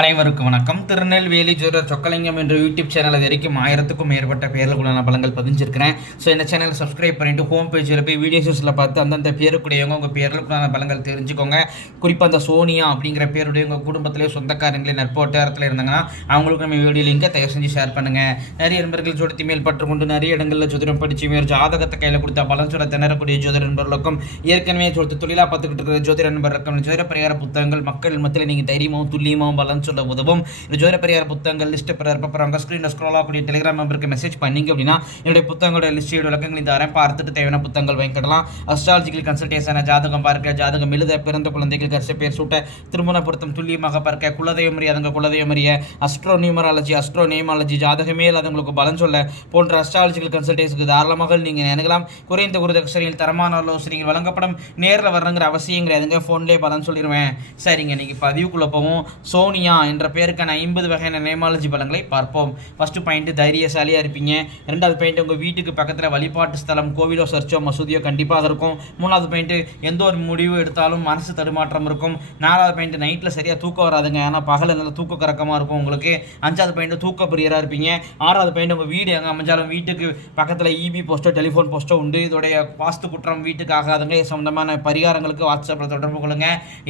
அனைவருக்கும் வணக்கம். திருநெல்வேலி ஜோதர் சொக்கலிங்கம் என்ற யூடியூப் சேனல் வரைக்கும் ஆயிரத்துக்கும் மேற்பட்ட பேர்களுக்குள்ள பலங்கள் பதிஞ்சிருக்கிறேன். ஸோ இந்த சேனலை சப்ஸ்கிரைப் பண்ணிட்டு ஹோம் பேஜில் போய் வீடியோஸில் பார்த்து அந்தந்த பேருக்குடையவங்க உங்கள் பேர்களுக்குள்ளான பலங்கள் தெரிஞ்சுக்கோங்க. குறிப்பாக அந்த சோனியா அப்படிங்கிற பேருடைய உங்கள் குடும்பத்திலேயே சொந்தக்காரங்களே நட்போட்டாரத்தில் இருந்தாங்கன்னா அவங்களுக்கு நம்ம வீடியோ லிங்கை தயவு செஞ்சு ஷேர் பண்ணுங்கள் நிறைய நண்பர்கள் ஜோடத்தி மேல் பற்றுக்கொண்டு நிறைய இடங்களில் ஜோதிடம் படித்து மேல் ஜாதகத்தை கையில் கொடுத்தா பலன் சொல்ல திணறக்கூடிய ஜோதிட நண்பர்களுக்கும் ஏற்கனவே ஜோதி தொழிலாக பார்த்துக்கிட்டு இருக்கிற ஜோதிட நண்பர்களுக்கும் ஜோதிட பரிகார புத்தகங்கள் மக்கள் மத்தியில் நீங்கள் தைரியமாகவும் துல்லியமாகவும் பலன் சொல்ல உதவும். இந்த ஜோதிட பெரியார் புத்தகங்கள் லிஸ்ட் பிறர் அப்புறம் ஸ்க்ரீனில் ஸ்க்ரோல் ஆகக்கூடிய டெலிகிராம் நம்பருக்கு மெசேஜ் பண்ணீங்க அப்படின்னா என்னுடைய புத்தகங்களோட லிஸ்ட் விளக்கங்களை தரேன். பார்த்துட்டு தேவையான புத்தகங்கள் வாங்கிக்கலாம் அஸ்ட்ராலஜிக்கல் கன்சல்டேஷன் ஜாதகம் பார்க்க ஜாதகம் எழுத பிறந்த குழந்தைகள் கரிசை பேர் சூட்ட திருமண பொருத்தம் துல்லியமாக பார்க்க குலதெய்வம் அறியாதவங்க குலதெய்வம் அறிய அஸ்ட்ரோ நியூமராலஜி அஸ்ட்ரோ நேமாலஜி ஜாதகமே இல்லாதவங்களுக்கு பலன் சொல்ல போன்ற அஸ்ட்ராலஜிக்கல் கன்சல்டேஷனுக்கு தாராளமாக நீங்கள் நினைக்கலாம் குறைந்த குருதக்ஷரியில் தரமான ஆலோசனைகள் வழங்கப்படும். நேரில் வரணுங்கிற அவசியம் கிடையாதுங்க. ஃபோன்லேயே பலன் சொல்லிடுவேன் சரிங்க நீங்கள் பதிவுக்குள்ளே போவோம். சோனியா என்ற பேருக்கான ஐம்பது வகையான நேமாலஜி பலங்களை பார்ப்போம். ஃபஸ்ட்டு பாயிண்ட் தைரியசாலியாக இருப்பீங்க. ரெண்டாவது பாயிண்ட் உங்கள் வீட்டுக்கு பக்கத்தில் வழிபாட்டு ஸ்தலம் கோவிலோ சர்ச்சோ மசூதியோ கண்டிப்பாக இருக்கும். மூணாவது பாயிண்ட்டு எந்த ஒரு முடிவு எடுத்தாலும் மனசு தடுமாற்றம் இருக்கும். நாலாவது பாயிண்ட் நைட்டில் சரியாக தூக்கம் வராதுங்க. ஏன்னா பகல் நல்லா தூக்க கறக்கமாக இருக்கும் உங்களுக்கு. அஞ்சாவது பாயிண்ட் தூக்க பிரியராக இருப்பீங்க. ஆறாவது பாயிண்ட் உங்கள் வீடு எங்கே அமைஞ்சாலும் வீட்டுக்கு பக்கத்தில் இபி போஸ்ட்டோ டெலிஃபோன் போஸ்ட்டோ உண்டு. இதோடைய வாஸ்து குற்றம் வீட்டுக்கு ஆகாதுங்க. சொந்தமான சம்பந்தமான பரிகாரங்களுக்கு வாட்ஸ்அப்பில் தொடர்பு கொள்ளுங்க.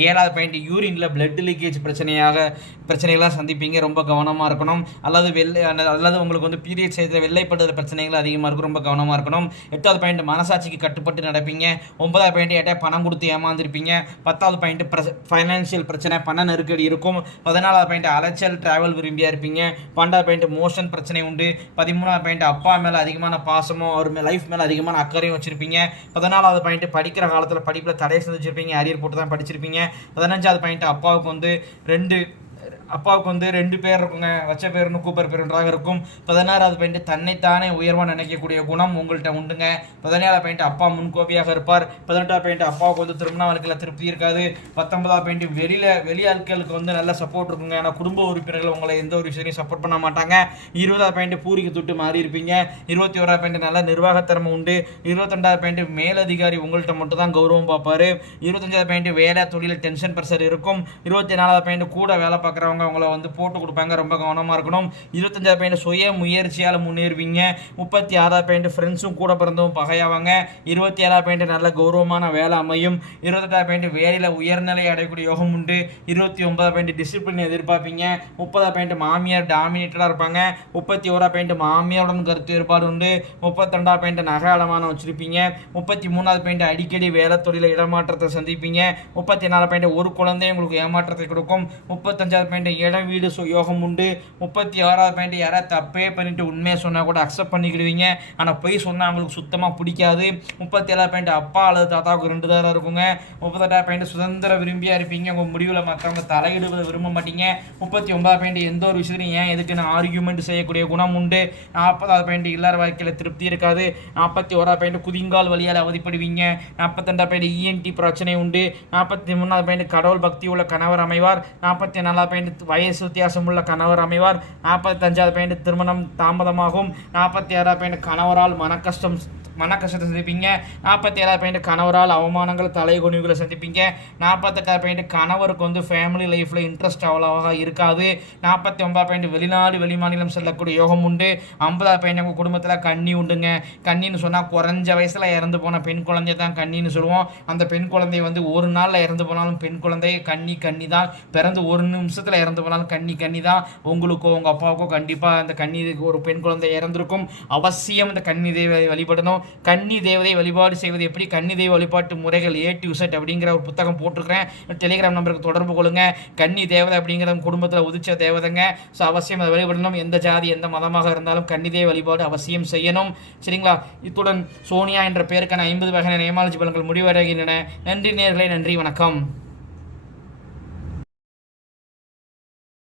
ஏழாவது பாயிண்ட் யூரினில் பிளட் லீக்கேஜ் பிரச்சனையாக பிரச்சனைகளாக சந்திப்பீங்க. ரொம்ப கவனமாக இருக்கணும். அல்லது வெள்ளை அல்லது உங்களுக்கு வந்து பீரியட் செய்த வெள்ளைப்படுற பிரச்சனைகள் அதிகமாக இருக்கும். ரொம்ப கவனமாக இருக்கணும். எட்டாவது பாயிண்ட் மனசாட்சிக்கு கட்டுப்பட்டு நடப்பீங்க. ஒன்பதாவது பாயிண்ட் ஏட்டா பணம் கொடுத்து ஏமாந்துருப்பீங்க. பத்தாவது பாயிண்ட் ஃபைனான்சியல் பிரச்சனை பண நெருக்கடி இருக்கும். பதினாலாவது பாயிண்ட் அலைச்சல் டிராவல் விரும்பியாக இருப்பீங்க. பன்னெண்டாவது பாயிண்ட் மோஷன் பிரச்சனை உண்டு. பதிமூணாவது பாயிண்ட் அப்பா மேலே அதிகமான பாசமும் அவர் லைஃப் மேலே அதிகமான அக்கறையும் வச்சுருப்பீங்க. பதினாலாவது பாயிண்ட் படிக்கிற காலத்தில் படிப்பில் தடை செஞ்சுருப்பீங்க அரியர் போட்டு தான் படிச்சிருப்பீங்க. பதினஞ்சாவது பாயிண்ட் அப்பாவுக்கு வந்து ரெண்டு அப்பாவுக்கு வந்து ரெண்டு பேர் இருக்குங்க. வச்ச பேருன்னு கூப்பர் பேருன்றாக இருக்கும். பதினாறாவது பாயிண்ட் தன்னைத்தானே உயர்வாக நினைக்கக்கூடிய குணம் உங்கள்கிட்ட உண்டுங்க. பதினேழாவது பாயிண்ட் அப்பா முன்கோபியாக இருப்பார். பதினெட்டாவது பாயிண்ட் அப்பாவுக்கு வந்து திருமண வாழ்க்கையில் திருப்தி இருக்காது. பத்தொன்பதாவது பாயிண்ட் வெளியில் வெளியாட்களுக்கு வந்து நல்ல சப்போர்ட் இருக்குங்க. ஏன்னா குடும்ப உறுப்பினர்கள் உங்களை எந்த ஒரு விஷயத்தையும் சப்போர்ட் பண்ண மாட்டாங்க. இருபதாவது பாயிண்ட் பூரிக்கு தொட்டு மாறி இருப்பீங்க. இருபத்தி ஓராவது பாயிண்ட் நல்ல நிர்வாகத்திறமை உண்டு. இருபத்தெண்டாவது பாயிண்ட் மேலதிகாரி உங்கள்கிட்ட மட்டும் தான் கௌரவம் பார்ப்பார். இருபத்தஞ்சாவது பாயிண்ட் வேலை தொழில் டென்ஷன் பிரஷர் இருக்கும். இருபத்தி நாலாவது பாயிண்ட் கூட வேலை பார்க்குறவங்க அவங்கள வந்து போட்டு கொடுப்பாங்க. ரொம்ப கவனமாக இருக்கணும். இருபத்தஞ்சாவது பாயிண்ட் சுய முயற்சியால் முன்னேறுவீங்க. முப்பத்தி ஆறாவது பாயிண்ட் ஃப்ரெண்ட்ஸும் கூட பிறந்தவங்க பகையாவாங்க. இருபத்தி ஏழாவது பாயிண்ட் நல்ல கௌரவமான வேலை அமையும். இருபத்தெட்டாவது பாயிண்ட் வேலையில் உயர்நிலை அடையக்கூடிய யோகம் உண்டு. இருபத்தி ஒன்பதாவது பாயிண்ட் டிசிப்ளின் எதிர்பார்ப்பீங்க. முப்பதாவது பாயிண்ட் மாமியார் டாமினேட்டடாக இருப்பாங்க. முப்பத்தி ஓராவது பாயிண்ட் மாமியாருடன் கருத்து வேறுபாடு உண்டு. முப்பத்திரெண்டாவது பாயிண்ட் நகை அடமானம் வச்சுருப்பீங்க. முப்பத்தி மூணாவது பாயிண்ட் அடிக்கடி வேலை தொழில இடமாற்றத்தை சந்திப்பீங்க. முப்பத்தி நாலு பாயிண்ட் ஒரு குழந்தை உங்களுக்கு ஏமாற்றத்தை கொடுக்கும். முப்பத்தஞ்சாவது பாயிண்ட் இடம் வீடு சு- யோகம் உண்டு. முப்பத்தி ஆறாவது பாயிண்ட் யாராவது தப்பே பண்ணிட்டு உண்மையை சொன்னால் கூட அக்செப்ட் பண்ணிக்கிடுவீங்க. ஆனால் பொய் சொன்னால் அவங்களுக்கு சுத்தமாக பிடிக்காது. முப்பத்தி ஏழாவது பாயிண்ட் அப்பா அல்லது தாத்தாவுக்கு ரெண்டு தரம் இருக்குங்க. முப்பத்தெட்டாவது பாயிண்ட் சுதந்திர விரும்பியாக இருப்பீங்க. உங்கள் முடிவில் மற்றவங்க தலையிடுவதை விரும்ப மாட்டீங்க. முப்பத்தி ஒன்பதாவது பாயிண்ட் எந்த ஒரு விஷயத்தையும் ஏன் எதுக்குன்னு ஆர்கியூமெண்ட் செய்யக்கூடிய குணம் உண்டு. நாற்பதாவது பாயிண்ட் இல்லாத வாழ்க்கையில் திருப்தி இருக்காது. நாற்பத்தி ஓராவது பாயிண்ட் குதிங்கால் வழியால் அவதிப்படுவீங்க. நாற்பத்தெண்டாவது பாயிண்ட் இஎன்டி பிரச்சனை உண்டு. நாற்பத்தி மூணாவது பாயிண்ட் கடவுள் பக்தி உள்ள கணவர் அமைவார். நாற்பத்தி நாலாவது பாயிண்ட் வயசு வித்தியாசம் உள்ள கணவர் அமைவார். நாற்பத்தஞ்சாவது பாயிண்ட் திருமணம் தாமதமாகும். நாற்பத்தி ஆறாவது பாயிண்ட் கணவரால் மனக்கஷ்டம் மன கஷ்டத்தை சந்திப்பீங்க. நாற்பத்தி ஏழாவது பாயிண்ட் கணவரால் அவமானங்கள் தலைகுனிவுகளை சந்திப்பீங்க. நாற்பத்தெட்டாவது பாயிண்ட் கணவருக்கு வந்து ஃபேமிலி லைஃப்பில் இன்ட்ரெஸ்ட் அவ்வளோவாக இருக்காது. நாற்பத்தி ஒன்பதாவது பாயிண்ட் வெளிநாடு வெளிமாநிலம் செல்லக்கூடிய யோகம் உண்டு. ஐம்பதாவது பாயிண்ட் உங்கள் குடும்பத்தில் கண்ணி உண்டுங்க. கண்ணின்னு சொன்னால் குறைஞ்ச வயசில் இறந்து போன பெண் குழந்தை தான் கண்ணின்னு சொல்லுவோம். அந்த பெண் குழந்தை வந்து ஒரு நாளில் இறந்து போனாலும் பெண் குழந்தை கன்னி கண்ணி தான். பிறந்து ஒரு நிமிஷத்தில் இறந்து போனாலும் கன்னி கன்னி தான். உங்களுக்கோ உங்கள் அப்பாவுக்கோ கண்டிப்பாக அந்த கண்ணி ஒரு பெண் குழந்தை இறந்திருக்கும். அவசியம் இந்த கண்ணி தேவதை வழிபடணும். கன்னி தேவதை வழிபாடு செய்வது எப்படி? கன்னி தெய்வ வழிபாட்டு முறைகள் ஏ டு செட் அப்படிங்கிற ஒரு புத்தகம் போட்டிருக்கிறேன். டெலிகிராம் நம்பருக்கு தொடர்பு கொள்ளுங்க. கன்னி தேவதை அப்படிங்கிற குடும்பத்தில் உதிச்ச தேவதைங்க. ஸோ அவசியம் அதை வழிபடணும். எந்த ஜாதி எந்த மதமாக இருந்தாலும் கன்னி வழிபாடு அவசியம் செய்யணும். சரிங்களா? இத்துடன் சோனியா என்ற பெயருக்கான ஐம்பது வகையான நியமாலஜி பலன்கள் முடிவடைகின்றன. நன்றி நேர்களை நன்றி வணக்கம்.